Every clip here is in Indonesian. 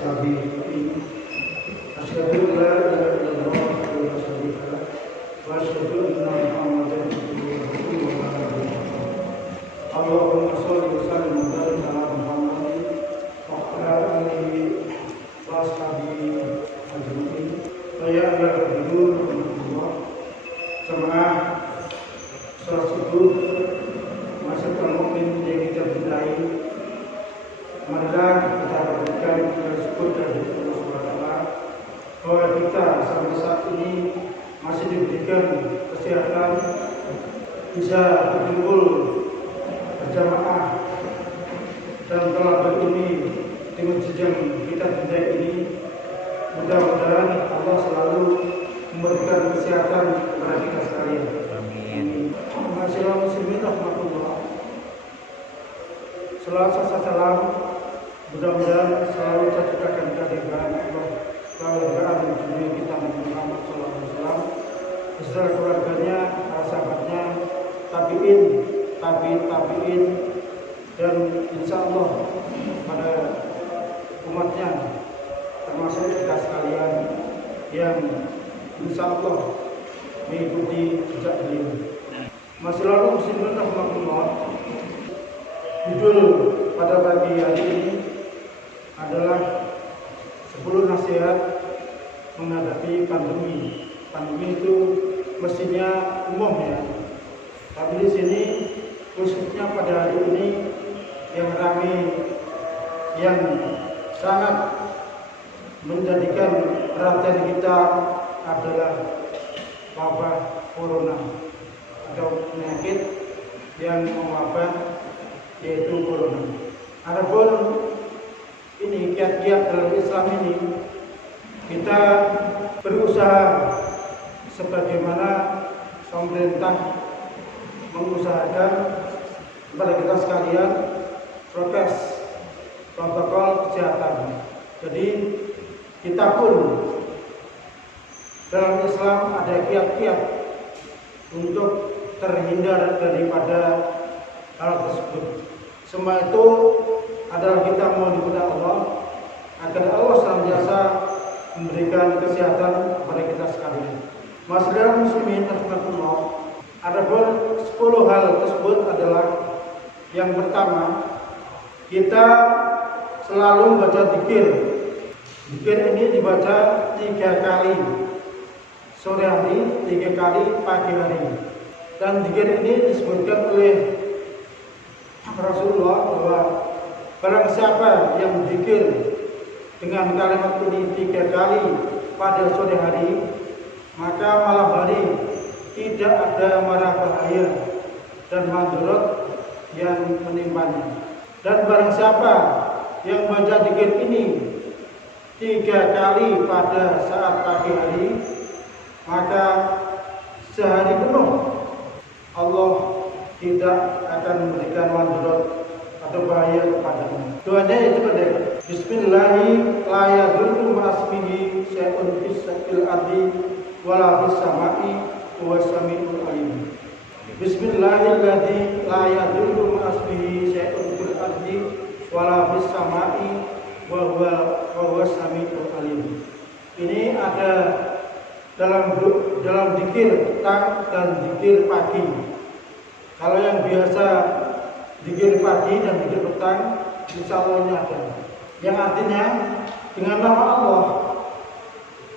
الصابرين أشهد أن لا إله إلا الله وحده لا شريك له وأشهد أن محمدا عبده ورسوله اللهم صل وسلم وبارك على محمد وعلى آله وأصحابه أجمعين. Saya adalah Abdul Rahmatullah jemaah salat subuh masyarakat mukmin yang kita cintai. Marilah kita berikan bersyukur kepada Allah SWT bahwa kita sampai saat ini masih diberikan kesehatan, bisa berkumpul berjamaah dan telah ini di masjid yang kita cintai ini. Mudah-mudahan Allah selalu memberikan kesehatan kepada kita sekalian. Amin. Masyaallah muslimin rahmatullah. Selawat salam mudah-mudahan selalu terciptakan kehadiran Allah selalu di kita Muhammad SAW beserta keluarganya, para sahabatnya, tabiin dan insya Allah pada umatnya termasuk kita sekalian yang insya Allah mengikuti jejak beliau. Masih lalu muslimin rahmatullah, judul pada pagi hari ini adalah 10 nasihat menghadapi pandemi. Pandemi itu mestinya umum ya, tapi di sini khususnya pada hari ini yang ramai, yang sangat menjadikan perhatian kita adalah wabah corona atau penyakit yang mewabah, yaitu corona. Adapun ini kiat-kiat dalam Islam ini kita berusaha sebagaimana pemerintah mengusahakan kepada kita sekalian prokes protokol kesehatan. Jadi kita pun dalam Islam ada kiat-kiat untuk terhindar daripada hal tersebut. Semua itu adalah kita mohon kepada Allah agar Allah senantiasa memberikan kesehatan kepada kita sekalian. Masyarakat muslimin rahmatullah. Adapun 10 hal tersebut adalah yang pertama, kita selalu membaca zikir. Zikir ini dibaca 3 kali sore hari, 3 kali pagi hari. Dan zikir ini disebutkan oleh Rasulullah bahwa barang siapa yang berzikir dengan kalimat ini 3 kali pada sore hari, maka malam hari tidak ada mara bahaya dan mandorot yang menimpanya. Dan barang siapa yang membaca zikir ini 3 kali pada saat pagi hari, maka sehari penuh Allah tidak akan memberikan mandorot atau bahaya kepadanya. Doanya itu pada Bismillahi la yadurru ma'asmihi syai'un fil ardi wala fis sama'i wa sami'ul alim. Bismillahilladzi la yadurru ma'asmihi syai'un fil ardi wala fis sama'i wa huwa sami'ul alim. Ini ada dalam zikir petang dan zikir pagi. Kalau yang biasa zikir pagi dan zikir petang, insya Allah ini ada. Yang artinya dengan nama Allah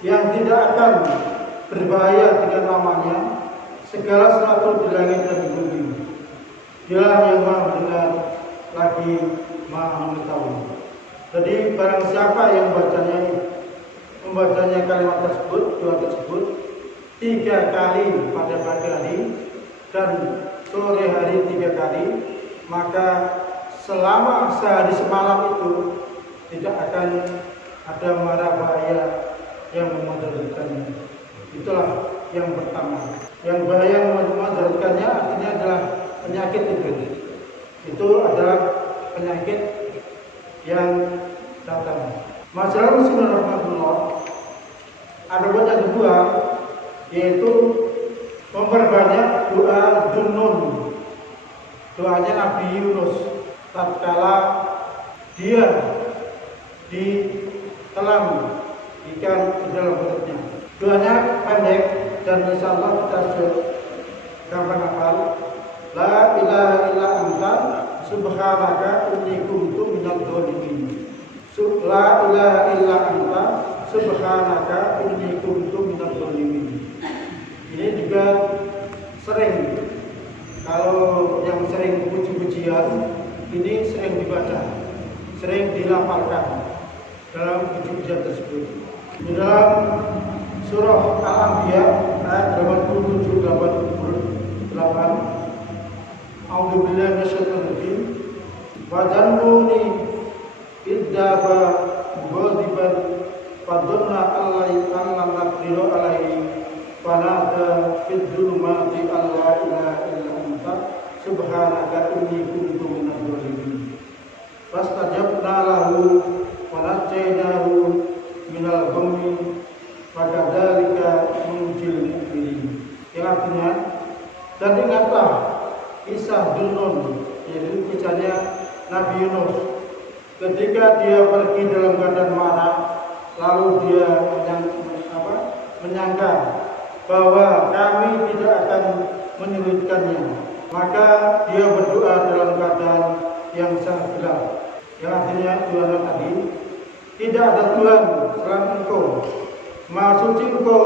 yang tidak akan berbahaya dengan namanya, segala sesuatu di langit dan di bumi. Dialah yang Maha mendengar lagi Maha mengetahui. Jadi barang siapa yang membacanya kalimat tersebut, doa tersebut 3 kali pada pagi hari dan sore hari 3 kali, maka selama sehari semalam itu tidak akan ada mara bahaya yang memudaratkannya. Itulah yang pertama. Yang bahaya yang memudaratkannya artinya adalah penyakit itu. Itu adalah penyakit yang datang. Masyaallah muslimin rahmatullah. Ada yang kedua, yaitu memperbanyak doa dunnun. Doanya Nabi Yunus tatkala dia telan ikan di dalam perutnya. Doanya pendek dan insya Allah kita gampang hafal. La ilaha illa anta subhanaka inni kuntu minadz dzalimin. La ilaha illa anta subhanaka inni kuntu minadz dzalimin. Ini juga sering, kalau yang sering puji-pujian ini sering dibaca, sering dilafalkan dalam puji-pujian tersebut. Di dalam surah Al-Anbiya ayat 87-88, A'udzubillahi minasyaitonir rajim. Wa dhannuni idzaba ghadiban fadhanna allan naqdiru alaihi fanada fid dhulumati alla ilaha illa anta subhanaka inni kuntu minadz dzalimin. Fastajabna lahu wa najaynahu minal ghammi wa kadzalika nunjil mu'minin. Yang artinya, dan ingatlah kisah Dzun-Nun, yaitu kisahnya Nabi Yunus ketika dia pergi dalam keadaan marah, lalu dia menyangka bahwa kami tidak akan menyulitkannya, maka dia berdoa dalam keadaan yang sangat gelap. Yang artinya Tuhan tadi, tidak ada Tuhan selain Engkau, Maha Suci Engkau,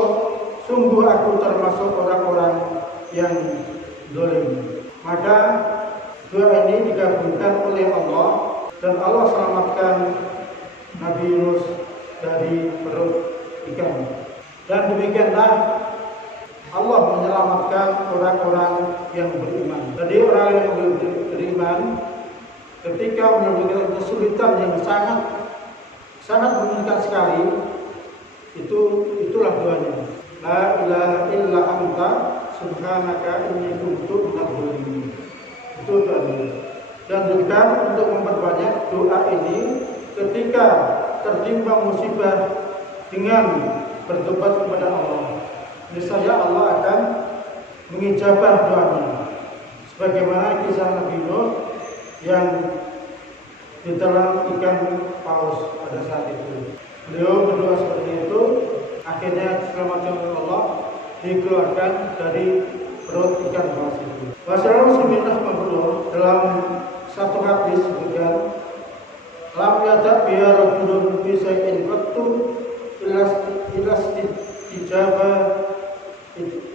sungguh aku termasuk orang-orang yang zalim. Maka doa ini dikabulkan oleh Allah dan Allah selamatkan Nabi Yunus dari perut ikan. Dan demikianlah Allah menyelamatkan orang-orang yang beriman. Jadi orang yang beriman ketika menemukan kesulitan yang sangat menyulitkan sekali, itulah doanya. La ilaha illa anta subhanaka inni kuntu minadz dzalimin. Itu doanya. Dan juga untuk memperbanyak doa ini ketika tertimpa musibah dengan bertobat kepada Allah. Niscaya Allah akan mengijabah doanya. Sebagaimana kisah Nabi Nuh yang ditelan ikan paus pada saat itu. Beliau berdoa seperti itu, akhirnya diselamatkan oleh Allah, dikeluarkan dari perut ikan paus itu. Masyaallah muslimin rahimahullah, dalam satu hadis sebutkan, lam yada biya rajulun fi shay'in qattu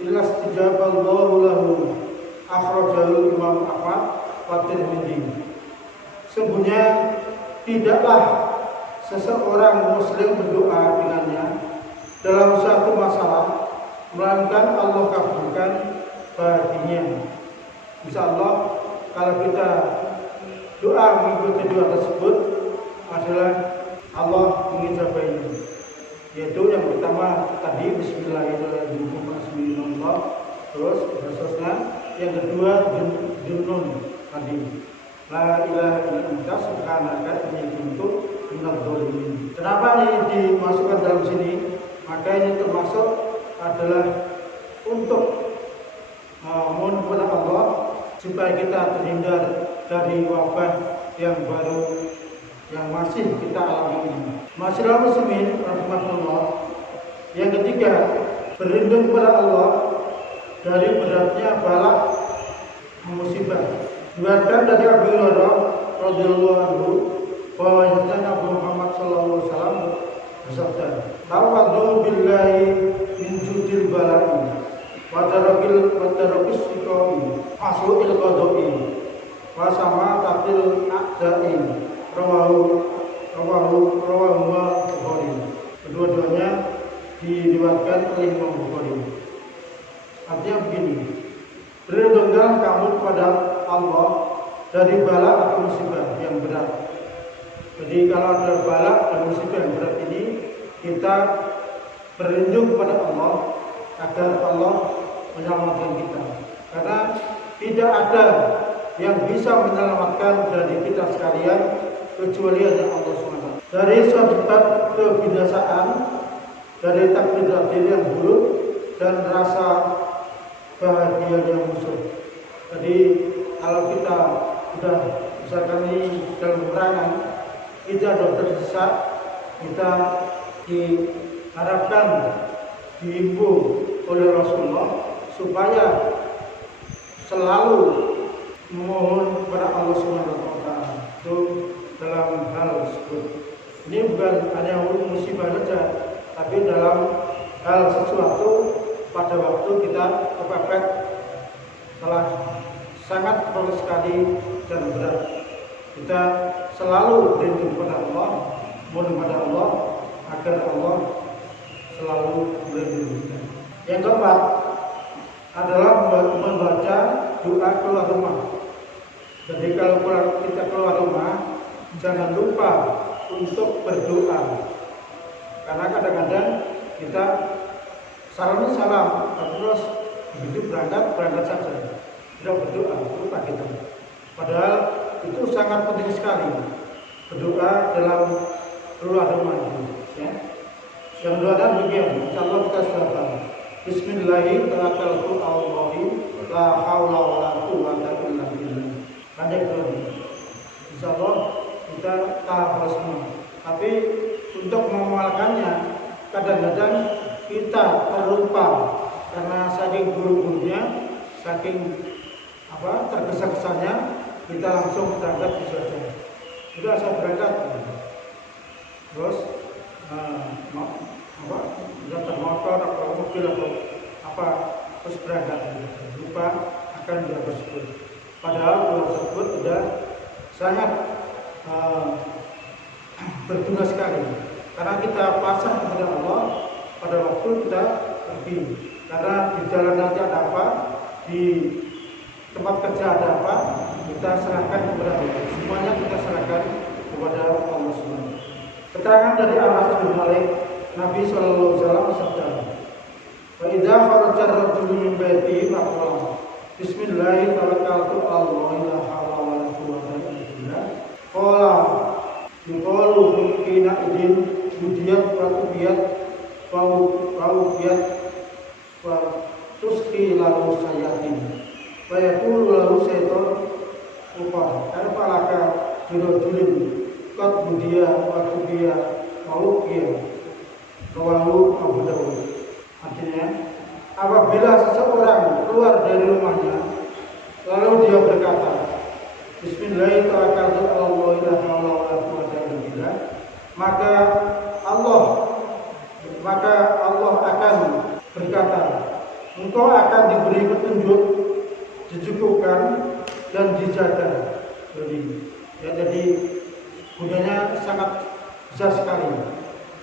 ilastijaba Allahu lahu, akhrajahu Imam Ahmad wa Tirmidzi. Sungguhnya tidaklah seseorang muslim berdoa dengannya dalam satu masalah melainkan Allah kabulkan baginya. Insyaallah kalau kita doa mengikuti doa tersebut adalah Allah mengijabahnya. Yaitu yang pertama tadi Bismillahirrahmanirrahim, terus seterusnya. Yang kedua Dzun-Nun tadi, La ilaha illa anta subhanaka inni kuntu minadz dzalimin. Kenapa ini dimasukkan dalam sini? Maka ini termasuk adalah untuk mohon kepada Allah supaya kita terhindar dari wabah yang baru yang masih kita alami ini. Masyaallah muslimin rahmatullah. Yang ketiga, berlindung kepada Allah dari beratnya bala musibah. Diriwayatkan dari Abu Hurairah radhiyallahu anhu bahwa Nabi Muhammad sallallahu alaihi wasallam bersabda, "Tawaddu billahi min judil bala'i wa tarakis siqami asu'il qada'i wa samatatil a'da'i." Rawahu Bukhari. Kedua-duanya diriwayatkan oleh Imam Bukhari. Artinya begini, berlindunglah kamu kepada Allah dari bala atau musibah yang berat. Jadi kalau ada bala dan musibah yang berat ini, kita berlindung kepada Allah agar Allah menyelamatkan kita. Karena tidak ada yang bisa menyelamatkan dari kita sekalian kecuali hanya Allah SWT. Dari suatu kebinasaan, dari takdir yang buruk dan rasa bahagia yang musuh. Jadi kalau kita sudah misalkan ini dalam peperangan, kita sudah tersesat, kita diharapkan dihimbau oleh Rasulullah supaya selalu memohon kepada Allah Subhanahu wa taala itu dalam hal tersebut. Ini bukan hanya musibah saja, tapi dalam hal sesuatu pada waktu kita kepepet telah sangat perlu sekali dan berat. Kita selalu berlindung kepada Allah, mohon kepada Allah agar Allah selalu melindungi kita. Yang keempat adalah membaca doa keluar rumah. Jadi kalau kita keluar rumah, jangan lupa untuk berdoa. Karena kadang-kadang kita salam, terus begitu berangkat saja, tidak berdoa, lupa kita. Padahal itu sangat penting sekali berdoa dalam keluar rumah itu. Ya. Yang kedua dan begini, insyaallah kita sudah tahu. Bismillahirrahmanirrahim. La haula wala quwwata illa billah. Pandai dulu. Insyaallah kita tahu semua. Tapi untuk mengamalkannya kadang-kadang kita terlupa karena saking buru-burunya, saking tergesa-gesanya kita langsung berangkat di saja. Sudah saya berangkat. Terus datang motor atau mobil atau terus berangkat, lupa akan dia tersebut. Padahal doa tersebut sudah sangat berguna sekali karena kita pasrah kepada Allah pada waktu kita pergi. Karena di jalan nanti ada apa, di tempat kerja ada apa, kita serahkan kepada Allah. Semuanya kita serahkan kepada Allah Subhanahu. Keterangan dari Anas bin Malik, Nabi sallallahu alaihi wasallam bersabda, "Wa idza kharaja ar-rajulu min baitihi faqala Bismillahirrahmanirrahim tawakkaltu 'ala Allah la haula wa la quwwata illa billah." Qala yuqalu hina idin mudiyat wa tubiyat wa tusqi lahu sayatin wa yaqulu lahu syaitan Arfalaka birojulin qad budiya wa tubiya wa uqiya rawahu Abu Dawud. Artinya, apabila seseorang keluar dari rumahnya lalu dia berkata Bismillahirrahmanirrahim, maka Allah akan berkata, engkau akan diberi petunjuk, dicukupkan dan dijaga. Jadi gunanya sangat besar sekali.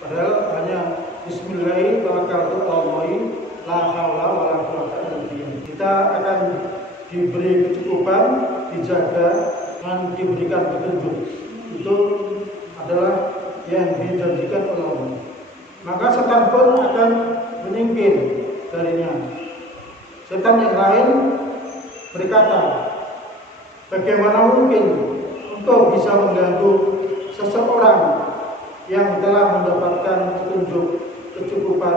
Padahal hanya Bismillahirrahmanirrahim, la haula wala quwwata illa billah. Kita akan diberi kecukupan, dijaga dan diberikan petunjuk. Itu adalah yang dijanjikan oleh Allah. Maka setan pun akan menyingkir darinya. Setan yang lain berkata, bagaimana mungkin engkau bisa mengganggu seseorang yang telah mendapatkan petunjuk, kecukupan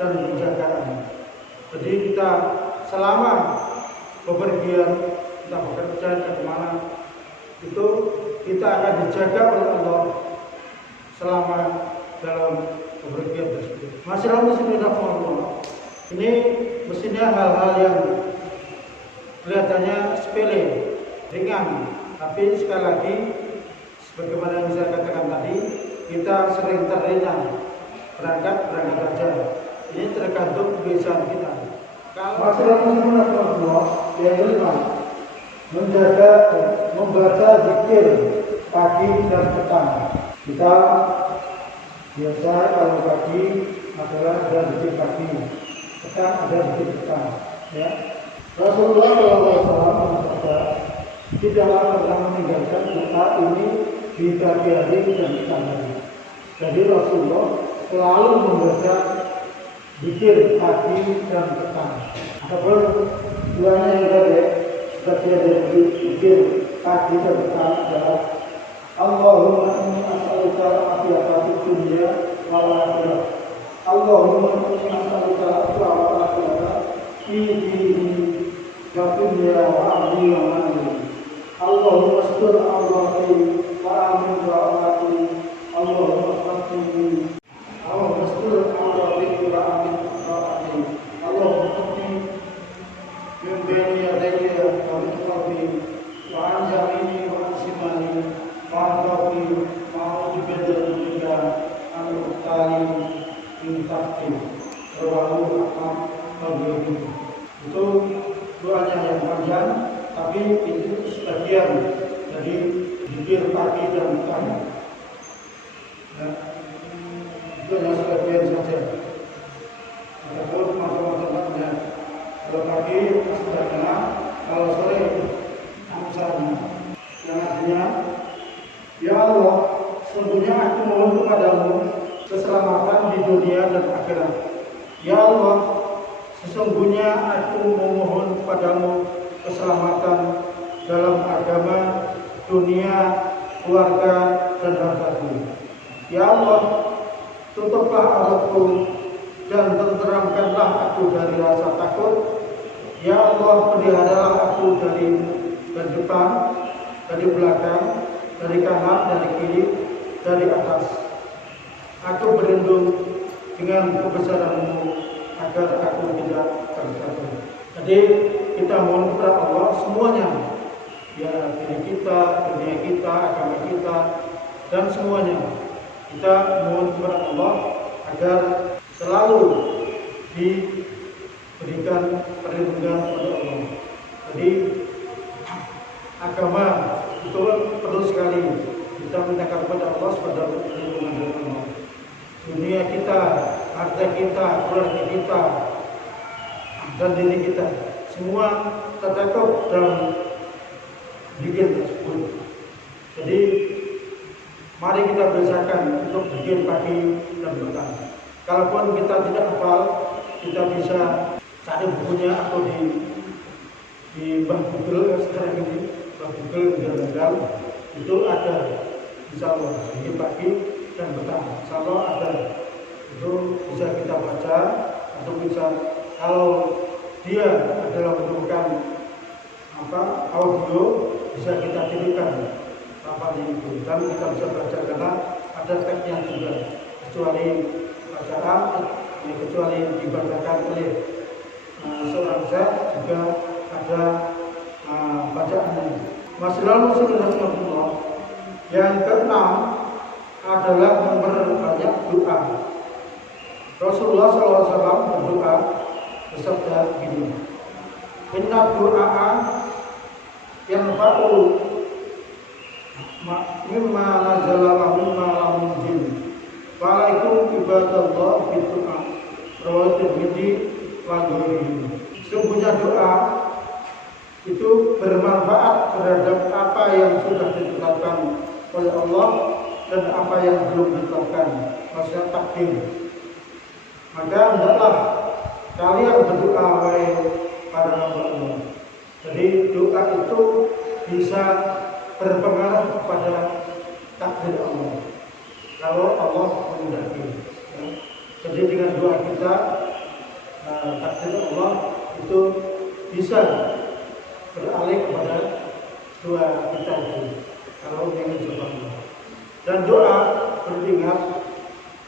dan penjagaan. Jadi kita selama bepergian, kita bekerja ke mana, itu kita akan dijaga oleh Allah selama dalam bepergian tersebut. Masyarakat muslimin rahimahullah. Ini mestinya hal-hal yang kelihatannya sepele, ringan, tapi sekali lagi sebagaimana yang saya katakan tadi, kita sering terlena berangkat saja. Ini tergantung kebiasaan kita. Masyarakat muslimin rahimahullah yang kelima, membaca zikir pagi dan petang. Kita biasa kalau pagi adalah ada zikir pagi, petang ada zikir petang. Ya. Rasulullah SAW tidaklah pernah meninggalkan doa ini di pagi hari dan petang hari. Jadi Rasulullah selalu membaca zikir pagi dan petang. Ataupun duanya yang tadi seperti dari zikir pagi dan petang adalah Allahumma inni as'aluka al-afiyata fid dunya wal akhirah. Allahumma inni as'aluka al-afiyata wal akhirah fi dini wa dunya wa ahli wa mali. Allahumma astur awrati wa amin wa awrati Allahumma qaddi Allahumma astur awratik wa amin ta'ati Allahumma qaddi min bayni yadayya wa min khalfi wa an yamini wa an shimali wa an fawqi wa a'udzu bika an uqtali min tahti rawahu Ahmad. Itu doanya yang panjang, tapi itu sebagian dari zikir pagi dan petang. Itu hanya sebagian saja. Ataupun macam-macamnya. Kalau pagi asbahna, kalau sore amsarna. Yang artinya, ya Allah, sesungguhnya aku mohon kepadamu keselamatan di dunia dan akhirat. Ya Allah, sesungguhnya aku memohon kepadamu keselamatan dalam agama, dunia, keluarga, dan hartaku. Ya Allah, tutuplah auratku dan tenteramkanlah aku dari rasa takut. Ya Allah, peliharalah aku dari depan, dari belakang, dari kanan, dari kiri, dari atas. Aku berlindung dengan kebesaran-Mu agar aku tidak terjatuh. Jadi kita mohon kepada Allah semuanya, ya diri kita, dunia kita, agama kita, dan semuanya. Kita mohon kepada Allah agar selalu diberikan perlindungan oleh Allah. Jadi agama itu perlu sekali kita minta kepada Allah sepada perlindungan dari Allah. Dunia kita, harta kita, keluarga kita, dan diri kita, semua tercakup dalam zikir tersebut. Jadi mari kita biasakan untuk zikir pagi dan petang. Kalaupun kita tidak hafal, kita bisa cari bukunya atau di Google sekarang ini, Google dan itu ada, insya Allah zikir pagi dan petang. Insya Allah ada, itu bisa kita baca atau bisa kalau dia adalah memerlukan audio bisa kita kirimkan apa itu dan kita bisa baca karena ada teksnya juga, kecuali bacaan kecuali dibacakan oleh seorang zat juga ada bacaannya. Masalah Rasulullah yang keenam adalah memperbanyak doa. Rasulullah SAW berdoa bersabda begini, inna doa yang fa'u mimma nazala wa mimma lam yunzil wa'alaikum ibadallah bidu'a rawahu Tirmidzi wa ghairuhu. Sesungguhnya doa itu bermanfaat terhadap apa yang sudah ditetapkan oleh Allah dan apa yang belum ditetapkan, maksudnya takdir. Maka hendaklah kalian berdoa wahai para hamba Allah. Jadi doa itu bisa berpengaruh kepada takdir Allah. Kalau Allah menghendaki, ya. Jadi dengan doa kita takdir Allah itu bisa beralih kepada doa kita itu. Kalau ingin Allah. Dan doa beringat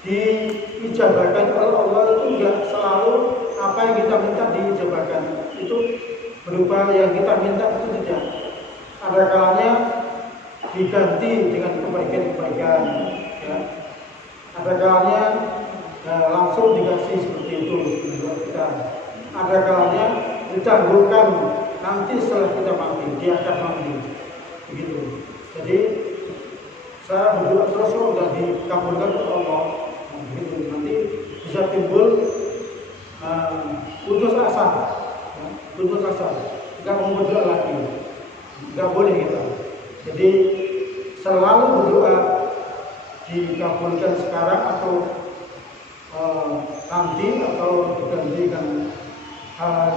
diijabahkan oleh Allah itu enggak selalu apa yang kita minta diijabahkan. Itu berupa yang kita minta itu tidak. Ada kalanya diganti dengan kebaikan-kebaikan, ya. Ada kalanya langsung dikasih seperti itu kita. Ada kalanya ditangguhkan nanti setelah kita mati, dia akan mati, begitu. Jadi saya berdoa terus sudah dikabulkan oleh Allah, begitu. Nanti bisa timbul putus asa, ya. Putus asa, nggak mau berdoa lagi, nggak boleh kita. Jadi selalu berdoa dikabulkan sekarang atau nanti atau digantikan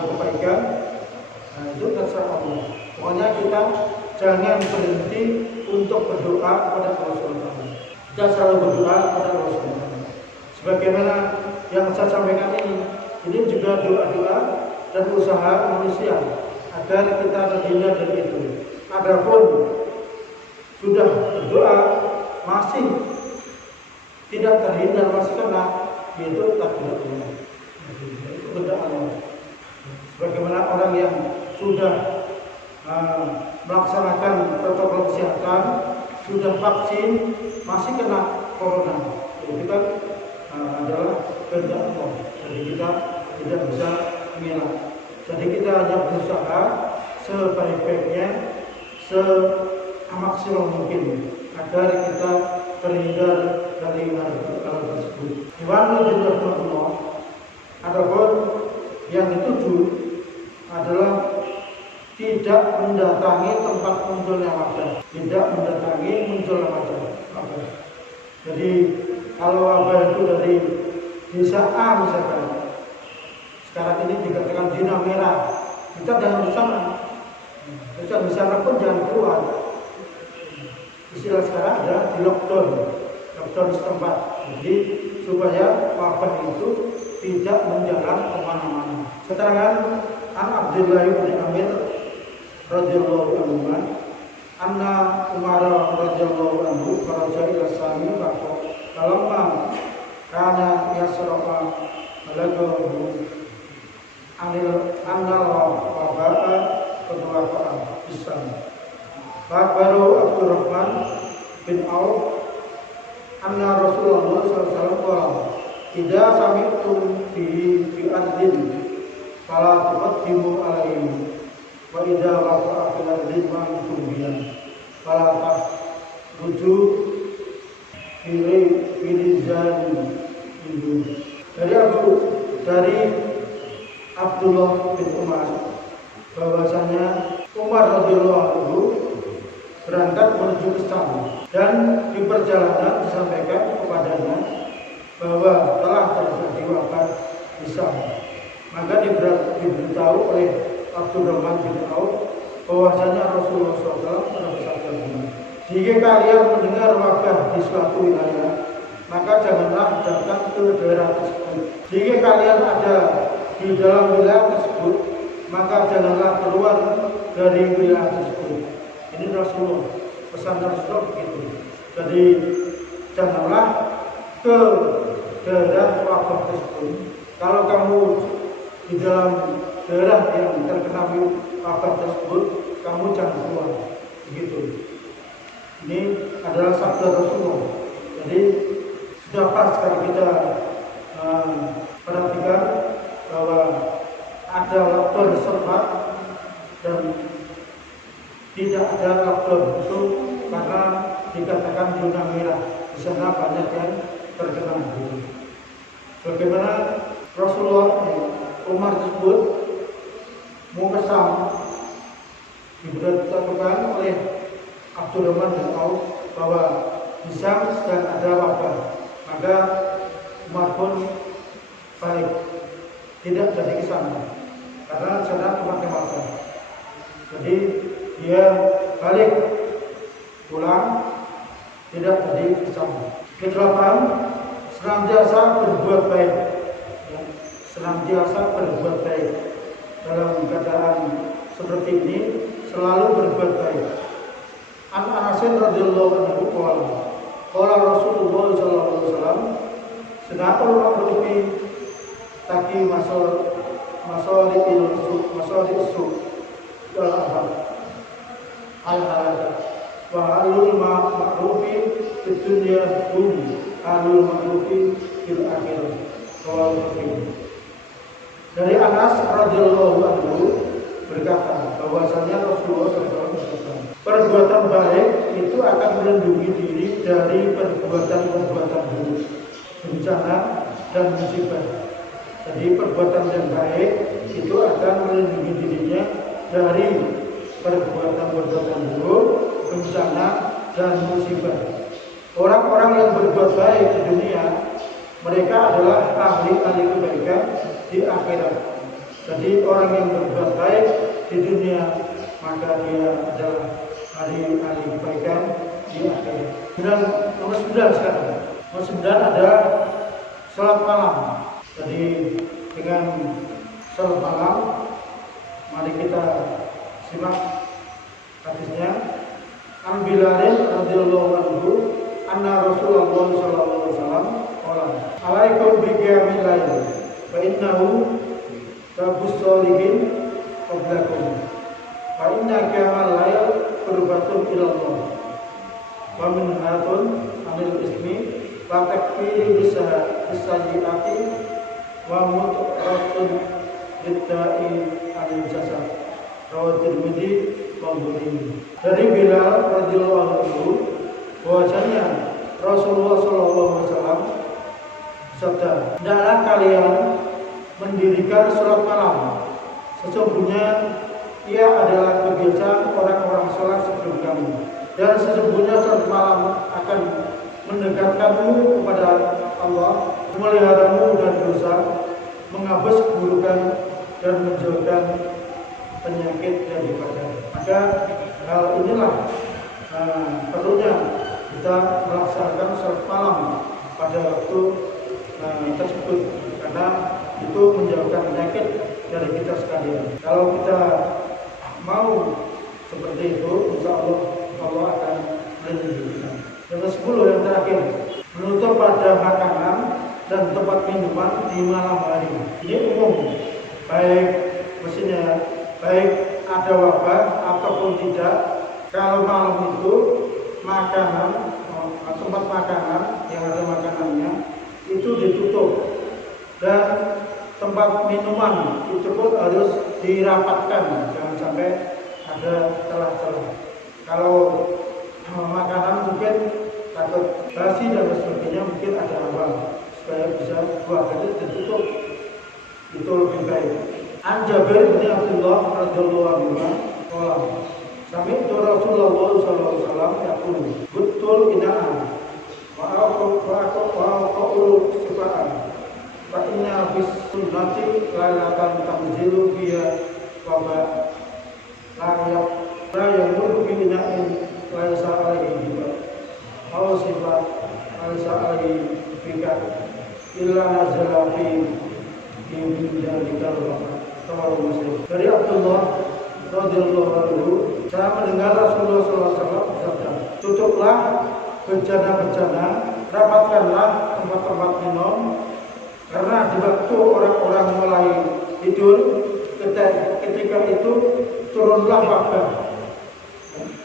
kebaikan, itu terserah Allah. Pokoknya kita jangan berhenti untuk berdoa kepada Allah SWT. Kita selalu berdoa kepada Allah SWT. Sebagaimana yang saya sampaikan ini juga doa-doa dan usaha manusia agar kita terhindar dari itu. Adapun sudah berdoa masih tidak terhindar masih kena, yaitu takbiratul. Itu benda Allah. Sebagaimana orang yang sudah melaksanakan protokol kesehatan, sudah vaksin, masih kena corona, itu kan adalah kehendak Allah. Jadi kita tidak bisa mengelak. Jadi kita hanya berusaha sebaik-baiknya, semaksimal mungkin agar kita terhindar dari hal tersebut. Iwan juga Allah. Adapun yang dituju adalah tidak mendatangi tempat munculnya wabah, tidak mendatangi munculnya wabah. Jadi kalau wabah itu dari desa A misalkan, sekarang ini dikatakan zona merah, kita jangan ke sana. Di sana pun jangan keluar. Istilah sekarang ada di lockdown setempat. Jadi supaya wabah itu tidak menjalar kemana-mana. Keterangan An Abdullah bin Amir radhiyallahu anhu, anna Umar radhiyallahu anhu kharaja ila Sami falamma kana yasrafa balaghahu annal waba'a kedua Islam. Baru Abdurrahman bin Auf anna Rasulullah sallallahu alaihi wasallam idza sami'tum bi adzin fala tuqaddimu alaihi wa idza waqa'a fil adzin ma'tum biyan fala tahruju filizani itu. Dari Abdullah bin Umar bahwasanya Umar radhiyallahu anhu berangkat menuju ke Syam dan di perjalanan disampaikan kepadanya bahwa telah terjadi wabah di Syam. Maka diberitahu oleh Abdurrahman bin Auf bahwasanya Rasulullah SAW pernah bersabda, jika kalian mendengar wabah di suatu wilayah, maka janganlah datang ke daerah tersebut. Jika kalian ada di dalam wilayah tersebut, maka janganlah keluar dari wilayah tersebut. Ini Rasulullah, pesan Rasulullah begitu. Jadi janganlah ke daerah wabah tersebut. Kalau kamu di dalam daerah yang terkena wabah tersebut, kamu jangan keluar. Begitu. Ini adalah sabda Rasulullah. Jadi sudah pas kalau kita perhatikan bahwa ada lockdown sempat dan tidak ada lockdown itu karena dikatakan zona merah. Di sana banyak yang terkena virus. Bagaimana Rasulullah Umar tersebut mau ke Syam, diberitahukan oleh Abdurrahman bin Auf bahwa di Syam sedang ada wabah. Maka Umar pun baik, tidak jadi ke sana karena sana tempatnya wabah. Jadi dia balik pulang, tidak jadi ke sana. Kedelapan, senantiasa berbuat baik. Senantiasa berbuat baik. Dalam keadaan seperti ini selalu berbuat baik. An Anasin radhiyallahu anhu qala Rasulullah sallallahu alaihi wasallam senatul ma'rufi taki masali'il suq wal ahad al-halal wa alul ma'rufi fid dunya alul ma'rufi fil akhirah. Dari Anas radhiyallahu anhu berkata bahwasanya Rasulullah SAW bersabda, perbuatan baik itu akan melindungi diri dari perbuatan-perbuatan buruk, bencana dan musibah. Jadi perbuatan yang baik itu akan melindungi dirinya dari perbuatan-perbuatan buruk, bencana dan musibah. Orang-orang yang berbuat baik di dunia, mereka adalah ahli-ahli kebaikan di akhirat. Jadi orang yang berbuat baik di dunia, maka dia adalah ahli-ahli kebaikan di akhirat. Dan nomor 9 sekarang. Nomor 9 ada salat malam. Jadi dengan salat malam, mari kita simak hadisnya. An Bilal radhiyallahu anhu anna Rasulullah sallallahu alaihi wasallam qala alaikum bi qiyamil lail fa innahu tabus solihin qablakum fa inna qiyamal lail qurbatun ila Allah wa min hatun anil ismi wa takfiri bisajiati wa mutaqatun litta'i anil jasad rawat Tirmidzi wa Bukhari. Dari Bilal radhiyallahu anhu bahwasanya Rasulullah sallallahu alaihi wasallam sabda, "Hendaklah kalian mendirikan salat malam. Sesungguhnya ia adalah kebiasaan orang-orang salat sebelum kamu. Dan sesungguhnya salat malam akan mendekatkanmu kepada Allah, memeliharamu dari dosa, menghapus keburukan dan menjauhkan penyakit daripada." Maka hal inilah perlunya kita melaksanakan salat malam pada waktu tersebut, karena itu menjauhkan penyakit dari kita sekalian. Kalau kita mau seperti itu, insya Allah Allah akan melindungi kita. Yang ke-10 yang terakhir, menutup pada makanan dan tempat minuman di malam hari. Ini umum, baik ada wabah ataupun tidak. Kalau malam itu makanan, tempat makanan yang ada makanannya itu ditutup, dan tempat minuman itu pun harus dirapatkan, jangan sampai ada celah-celah. Kalau makanan mungkin takut basi dan sebagainya, mungkin ada awal, supaya bisa dua kali ditutup, itu lebih baik. An Jabir bin Abdullah radhiyallahu anhu qala sami'tu Rasulullah sallallahu alaihi wasallam yaqul betul inaan wa aqulu sifaan fa inna bis sunnati lailatan tanzilu biya wa la yamur bi ina'in la yasa'alaihi biya aw sifat la yasa'alaihi bika illa nazala fi dari Abdullah radhiyallahu anhu, saya mendengar Rasulullah SAW bersabda, tutuplah bejana-bejana, rapatkanlah tempat-tempat minum, karena di waktu orang-orang mulai tidur, ketika itu turunlah wabah,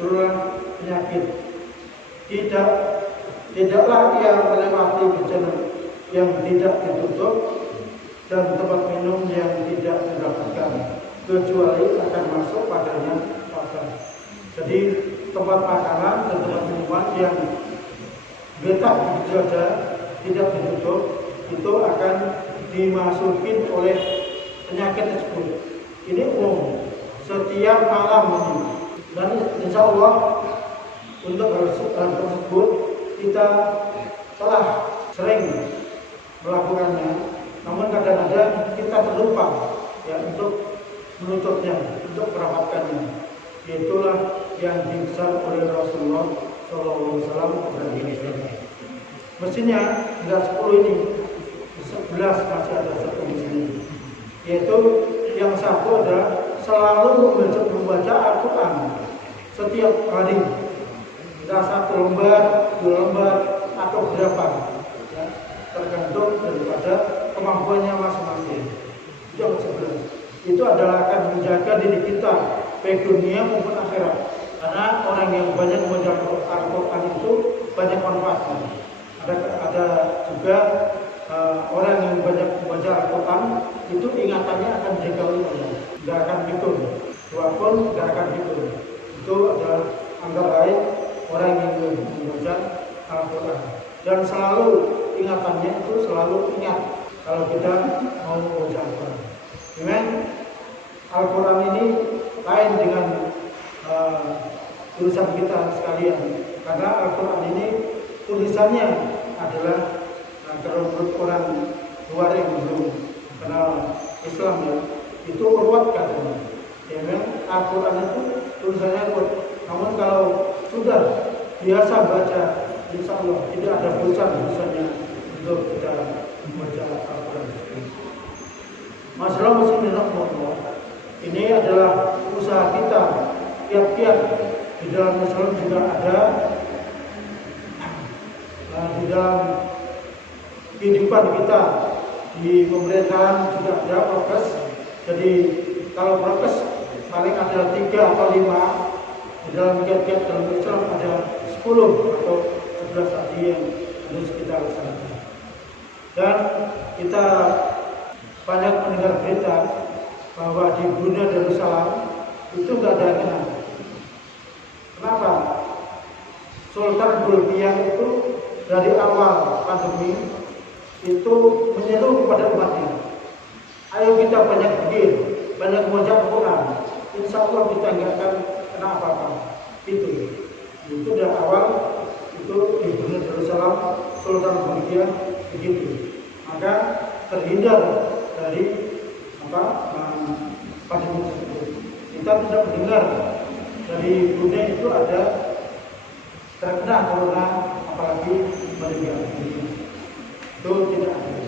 turunlah penyakit. Tidaklah ia melewati bejana yang tidak ditutup dan tempat minum yang tidak dirapatkan, kecuali akan masuk padanya wabah. Jadi tempat makanan dan tempat minuman yang letak dijaga tidak ditutup, itu akan dimasukin oleh penyakit tersebut. Ini umum setiap malam ini, dan insya Allah untuk hal tersebut kita telah sering melakukannya. Namun kadang-kadang kita terlupa ya untuk menutupnya, untuk merapatkannya. Itulah yang dipesan oleh Rasulullah SAW kepada kita. Mestinya enggak 10 ini, 11 masih ada satu di sini. Yaitu yang satu adalah selalu membaca Al-Quran setiap hari. Entah 1 lembar, 2 lembar, atau berapa, ya, tergantung daripada kemampuannya masing-masing. Itu yang 11. Itu adalah akan menjaga diri kita baik dunia maupun akhirat. Karena orang yang banyak membaca Al-Quran itu banyak manfaatnya. Ada juga orang yang banyak membaca Al-Quran itu ingatannya akan dijaga oleh Allah, tidak akan pikun, walaupun tidak akan pikun. Itu adalah antara lain orang yang membaca Al-Quran, dan selalu ingatannya itu selalu ingat kalau kita mau membaca Al-Quran. Memang Al-Quran ini lain dengan tulisan kita sekalian, karena Al-Quran ini tulisannya adalah kalau menurut orang luar yang belum kenal Islam ya, itu ruwet katanya. Ya memang Al-Quran itu tulisannya ruwet. Namun kalau sudah biasa baca, insya Allah tidak ada bosan-bosannya untuk kita membaca Al-Quran. Masalah muslimin rahmatullah, ini adalah usaha kita tiap-tiap. Di dalam Islam juga ada di dalam kehidupan kita di pemerintahan juga ada prokes. Jadi kalau prokes paling ada 3 atau 5, di dalam kiat-kiat dalam Islam ada 10 atau 11 tadi yang harus kita laksanakan. Dan kita banyak mendengar berita bahwa di Brunei Darussalam itu nggak ada kenal. Kenapa? Sultan Bolkiah itu dari awal pandemi itu menyeru kepada umatnya, ayo kita banyak zikir, banyak membaca Quran, insya Allah kita nggak akan kena apa-apa. Itu dari awal itu di Brunei Darussalam Sultan Bolkiah begitu. Maka terhindar dari pandemi tersebut. Kita tidak mendengar dari Brunei itu ada terkena corona, apalagi meninggal dunia. Itu tidak ada.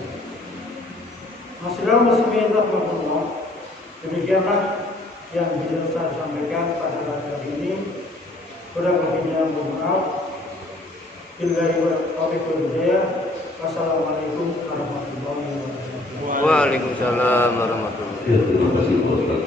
Masyarakat muslimin rahmatullah, demikianlah yang bisa saya sampaikan pada hari ini. Kurang lebihnya mohon maaf. Billahi wa taufiq wal hidayah. Wassalamualaikum warahmatullahi wabarakatuh. Waalaikumsalam warahmatullahi wabarakatuh.